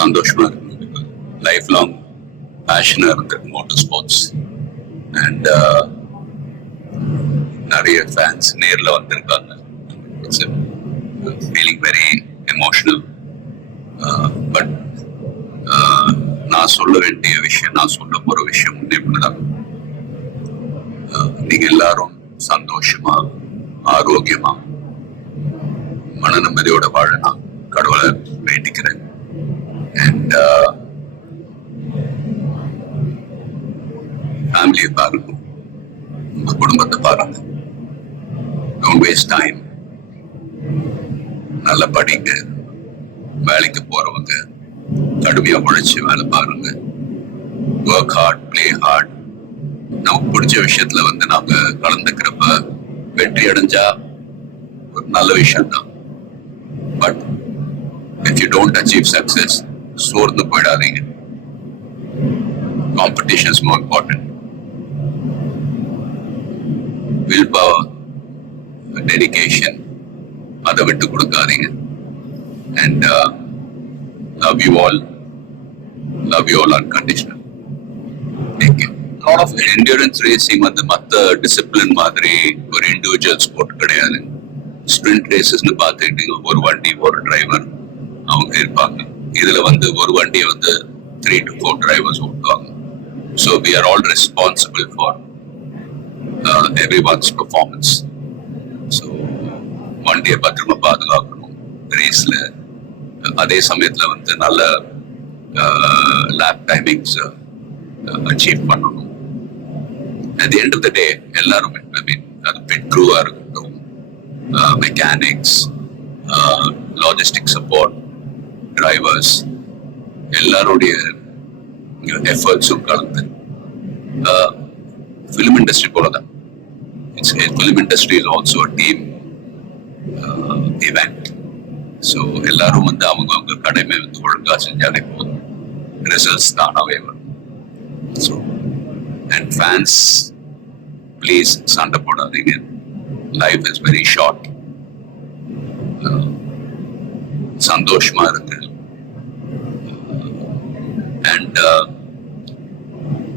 சந்தோஷமா இருக்கு. Life long பேஷனா இருந்திருக்கு மோட்டார் ஸ்போர்ட்ஸ். அண்ட் நிறைய ஃபேன்ஸ் நேர்ல வந்திருக்காங்க. It's feeling very emotional. But நான் சொல்ல வேண்டிய விஷயம், நான் சொல்ல போற விஷயம் இப்படிதான். நீங்க எல்லாரும் சந்தோஷமா, ஆரோக்கியமா, மன நிம்மதியோட வாழ நான் கடவுளை வேண்டிக்கிறேன். அண்ட் ஃபேமிலியை பாருங்க, உங்க குடும்பத்தை பாருங்க. Don't waste time. நல்லா படிங்க. வேலைக்கு போறவங்க கடுமையா உழைச்சு வேலை பாருங்க. Work hard, play hard. நமக்கு பிடிச்ச விஷயத்துல நாங்க கலந்துக்கிறப்ப வெற்றி அடைஞ்சா ஒரு நல்ல விஷயம் தான். But if you don't achieve success, சோர்ந்து போயிடாதீங்க. Competition is more important. Willpower, dedication, அதை விட்டு கொடுக்காதீங்க. And love you all unconditional. Thank you. lot of endurance racing மத்த டிசிப்ளின் மாதிரி ஒரு இண்டிவிஜுவல் ஸ்போர்ட் கிடையாது. ஸ்பிரிண்ட் ரேசஸ்னு பார்த்துக்கிட்டீங்க, ஒரு வண்டி ஒரு டிரைவர் அவங்க இருப்பாங்க. இதுல ஒரு வண்டியை 3 to 4 டிரைவர்ஸ் ஓட்டுவாங்க. So we are all responsible for everyone's performance. So வண்டியை பத்திரமா பாதுகாக்கணும் ரேஸ்ல. அதே சமயத்துல நல்ல லேப் டைமிங்ஸ் அச்சீவ் பண்ணணும். At the end of the day, எல்லாரும் அது பிட் க்ரூவா இருக்கட்டும், மெக்கானிக்ஸ், லாஜிஸ்டிக் சப்போர்ட், டிரைவர்ஸ், எல்லாருடைய எஃபர்ட்ஸும் கலந்து ஃபிலிம் இண்டஸ்ட்ரி போலதான். Film industry is also a team event. So எல்லாரும் அவங்க கடமை ஒழுங்கா செஞ்சாலே போதும், ரிசல்ட்ஸ் தானாவே வரும். ஸோ and fans, please சண்டை போடாதீங்க. Life is very short. சந்தோஷமா இருக்கு. And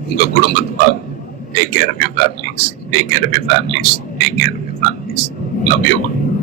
உங்க குடும்பத்தை பாருங்க. Take care of your families. Take care of your families. Take care of your families. Love you all.